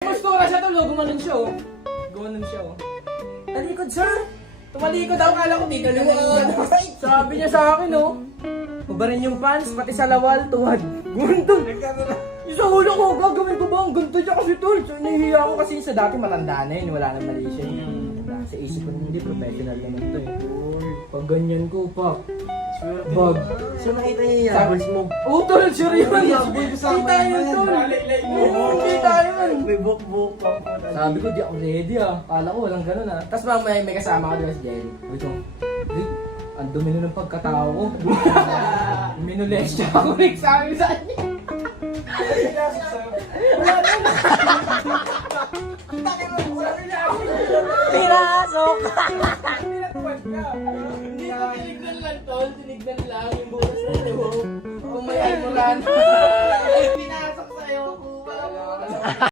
Mastura siya tol, gumanon siya oh. Gumanon siya oh. Talikod sir! Tumalikod daw, kala ko dito lang yung sabi niya sa akin oh. Ubarin yung pants, pati sa lawal, tuwad. Guntol! Isa ulo ko, gagawin ko ba? Ang ganito siya kasi tol. So, nahihiya ako kasi sa dati matanda na yun, wala nang mali siya. Sa isip ko hindi, professional naman to eh. Pag ganyan ko pa. Bag. So nakita niya yung mo? Oo tol, sure yun. Kita yun tol. Kita yun. May buk-buk pa po. Sabi ko, di ako ready ah. Kala ko walang ganun ah. Tapos may kasama ko diba si Jerry. Sabi ko, Rick, ang dumi na ng pagkatao ko. Minules siya ako, Rick, sabi sa kanya. Pirasok! Hindi ko tinignan lang tol, tinignan